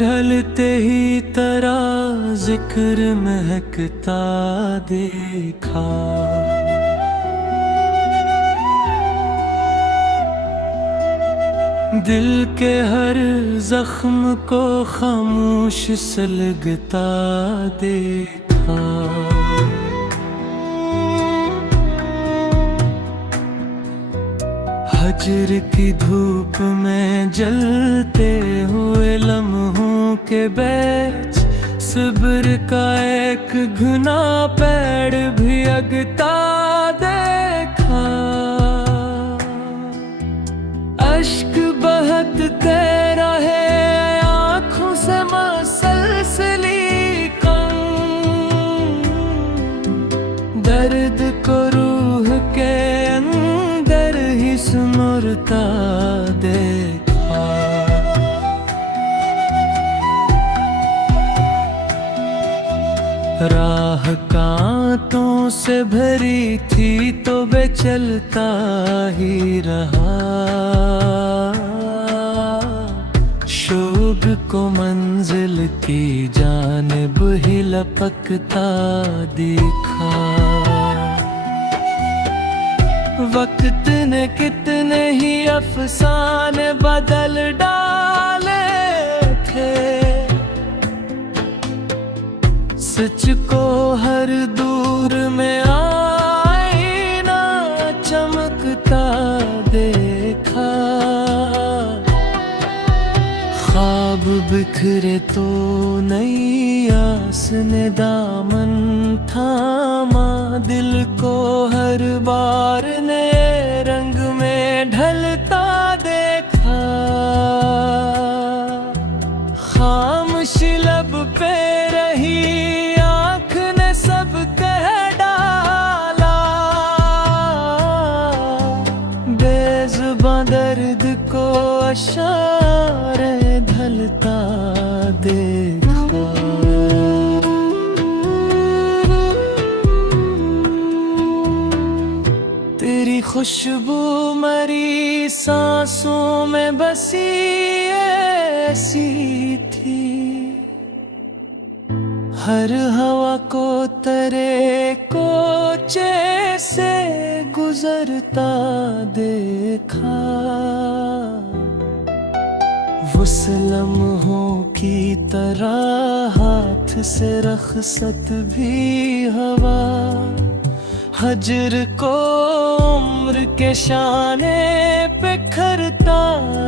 ढलते ही तेरा जिक्र महकता देखा। दिल के हर जख्म को खामोश सलगता देखा। हजर की धूप में जलते हुए लम्हों के बीच सब्र का एक घना पेड़ भी अगता देखा। अश्क बहते रहे आँखों से मसलसली कम, दर्द को रूह के अंदर ही सुमुरता देखा। राह कांटों से भरी थी तो वे चलता ही रहा। शोभ को मंजिल की जानिब ही लपकता देखा। वक्त ने कितने ही अफसाने बदल डाले थे, सच को हर दूर में आईना चमकता देखा। ख्वाब बिखरे तो नई आस ने दामन थामा। दिल को हर बार नए रंग में ढलता देखा। खामोशी लब पे रही आँख ने सब कह डाला। बेज़ुबां दर्द को इशारे ढलता देखा। तेरी खुशबू मरी सांसों में बसी ऐसी थी। हर हवा को तेरे कोचे से गुजरता देखा। उस लम्हों की तरह हाथ से रखसत भी हवा। हजर को उम्र के शाने पे खरता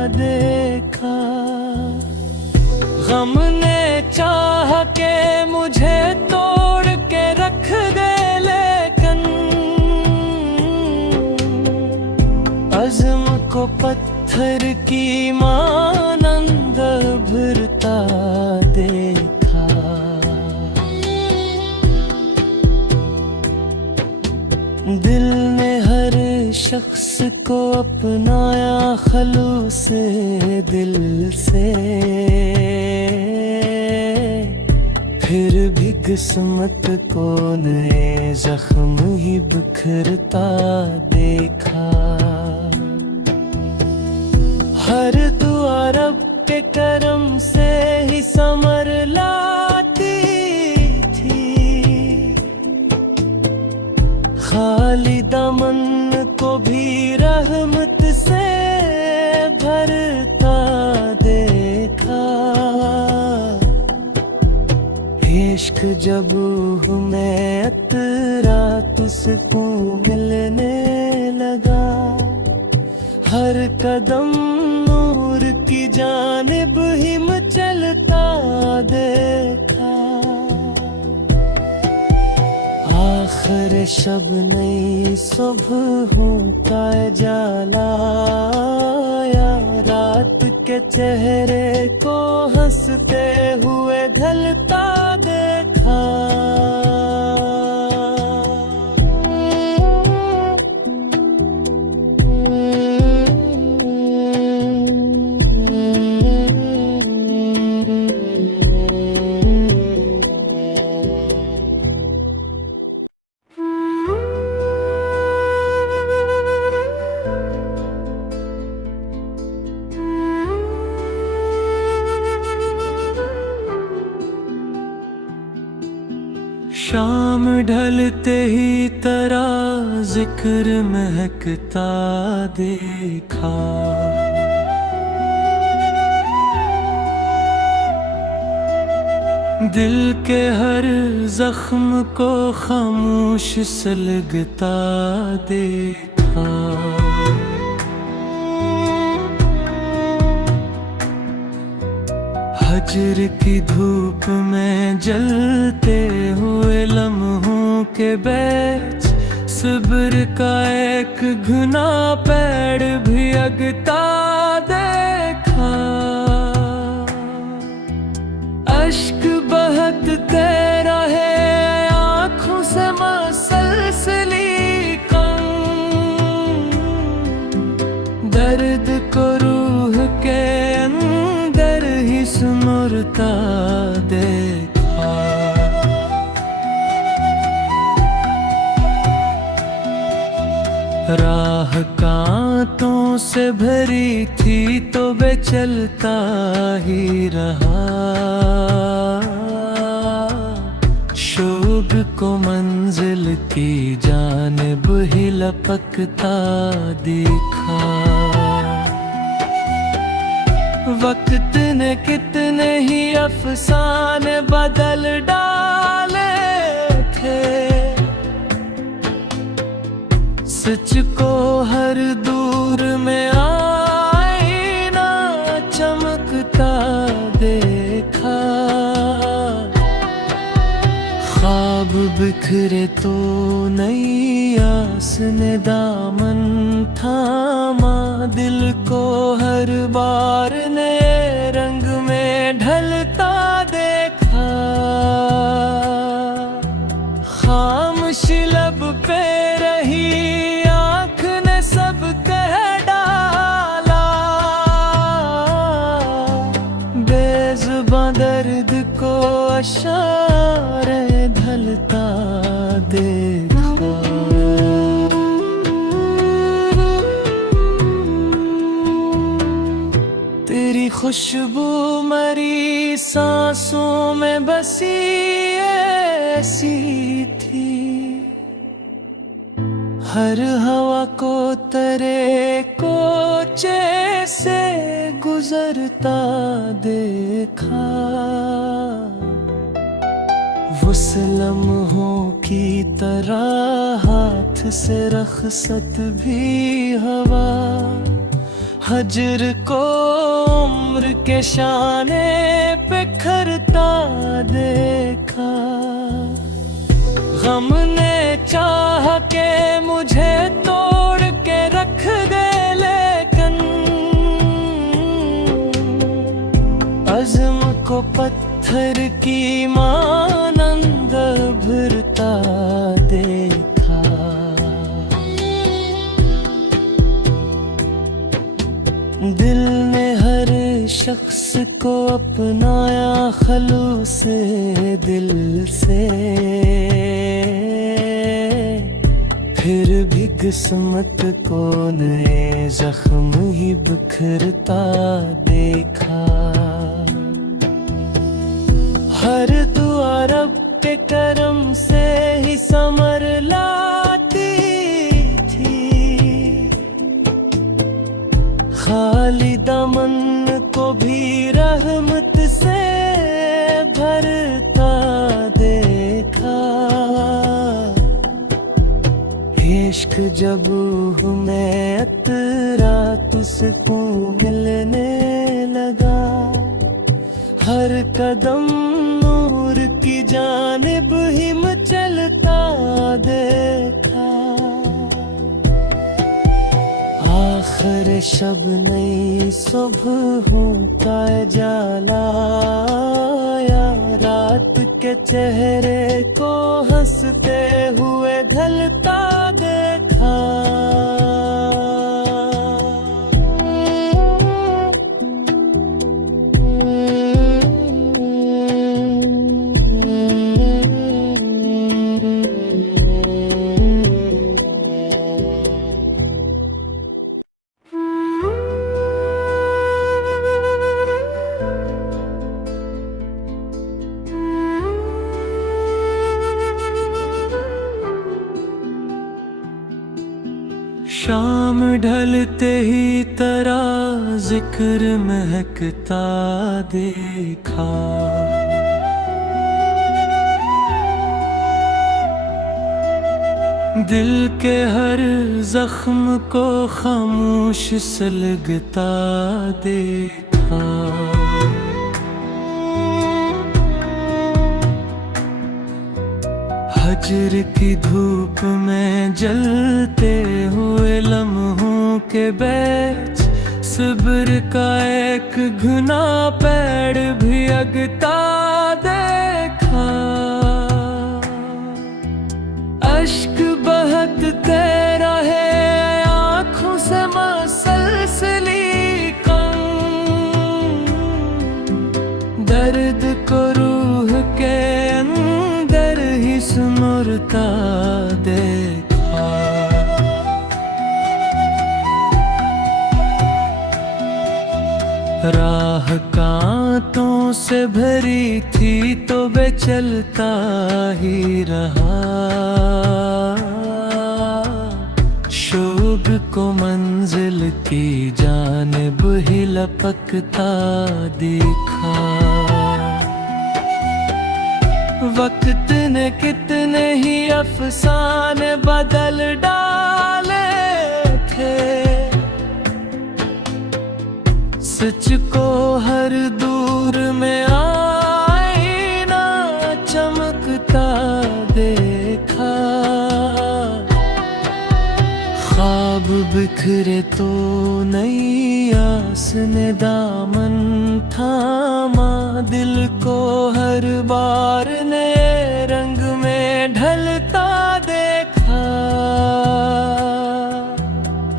देखा। गम ने चाह के मुझे तोड़ के रख दे, लेकिन अज़्म को पत्थर की मानंद भरता देखा। दिल ने हर शख्स को अपनाया खलूस दिल से। फिर भी किस्मत को नए जख्म ही बिखरता देखा। हर दुआ रब के करम से ही समर लाती थी। खाली दामन को भी रहमत से भरता देखा। इश्क जब हमें अतरा तुझको मिलने लगा। हर कदम नूर की जानिब ही मचलता देखा। आखिर शब नई सुबहों का जाला आया। रात के चेहरे को हंसते हुए ढलता देखा। शाम ढलते ही तेरा जिक्र महकता देखा। दिल के हर जख्म को खामोश सुलगता देखा। हजर की धूप में जलते हुए लम्हों के बीच सब्र का एक घना पेड़ भी अगता देखा। अश्क बहते रहे आँखों से मसलसली कम, दर्द को रूह के अंदर ही सुमुरता देखा। राह कांटों से भरी थी तो वे चलता ही रहा। शोग को मंजिल की जानिब ही लपकता देखा। वक्त ने कितने ही अफसाने बदल डाले थे, सच को हर दूर में आईना चमकता देखा। ख्वाब बिखरे तो नई आस ने दामन थामा। दिल को हर बार नए रंग में ढलता देखा। खामोशी लब पे रही आँख ने सब कह डाला। बेज़ुबां दर्द को इशारे ढलता देखा। तेरी खुशबू मरी सांसों में बसी ऐसी थी। हर हवा को तेरे कोचे से गुजरता देखा। उस लम्हों की तरह हाथ से रखसत भी हवा। हजर को उम्र के शाने पे खरता देखा। गम ने चाह के मुझे तोड़ के रख दे, लेकिन अज़्म को पत्थर की मानंद भरता देखा। दिल ने हर शख्स को अपनाया खलूस दिल से, फिर भी किस्मत को नए जख्म ही बिखरता देखा। हर दुआ रब के करम से ही समर लाती थी। खाली दामन को भी रहमत से भरता देखा। इश्क जब हमें अतरा तुझको मिलने लगा। हर कदम नूर की जानिब ही मचलता देखा। आखिर शब नई सुबहों का जाला या रात के चेहरे को हंसते हुए ढलता देखा। शाम ढलते ही तेरा जिक्र महकता देखा। दिल के हर जख्म को खामोश सुलगता देखा। हजर की धूप में जलते हुए लम्हों के बीच सब्र का एक घुना पेड़ भी अगता देखा। अश्क बहते रहे आँखों से मसलसली कम, दर्द को रूह के अंदर ही सुमुरता देखा। राह कांटों से भरी थी तो वे चलता ही रहा। शोभ को मंजिल की जानिब ही लपकता देखा। वक्त ने कितने ही अफसाने बदल डाले थे, सच को हर दूर में आईना चमकता देखा। ख्वाब बिखरे तो नई आस ने दामन थामा। दिल को हर बार नए रंग में ढलता देखा।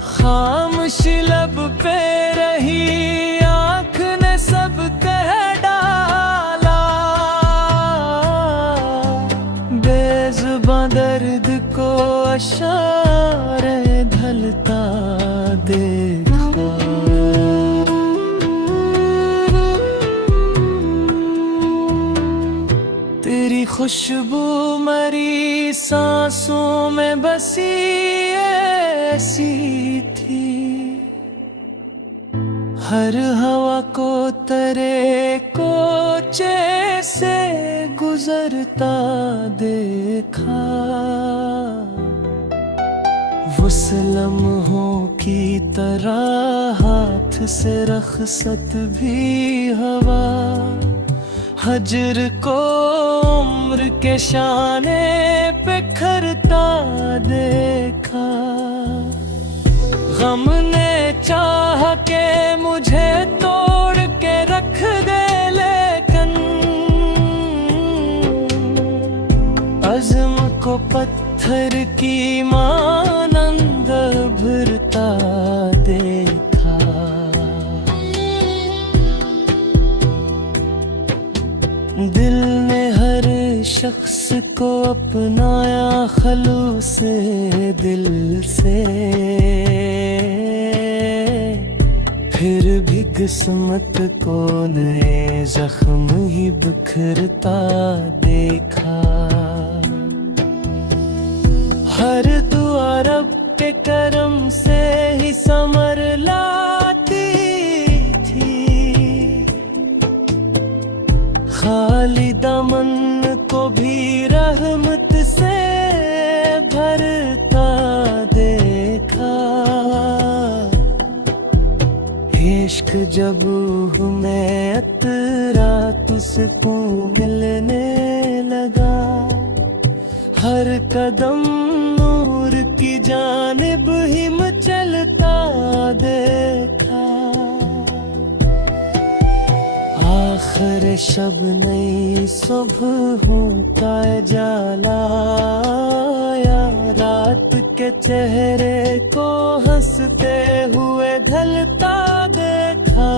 खामोशी लब पे रही आँख ने सब कह डाला। बेजुबां दर्द को इशारे ढलता देखा। तेरी खुशबू मरी सांसों में बसी ऐसी थी। हर हवा को तेरे कोचे से गुजरता देखा। उस लम्हों की तरह हाथ से रखसत भी हवा। हजर को उम्र के शाने पे खरता देखा। गम ने चाह के मुझे तोड़ के रख दे, लेकिन अज़्म को पत्थर की मानंद भरता देखा। दिल ने हर शख्स को अपनाया खलूस दिल से, फिर भी किस्मत को नए जख्म ही बिखरता देखा। हर दुआ रब के करम से ही समर लाती थी। खाली दामन को भी रहमत से भरता देखा। इश्क जब में अतरा तुझको मिलने लगा। हर कदम नूर की जानिब ही मचलता देखा। आखिर शब नई सुबह होता जाला या रात के चेहरे को हंसते हुए ढलता देखा।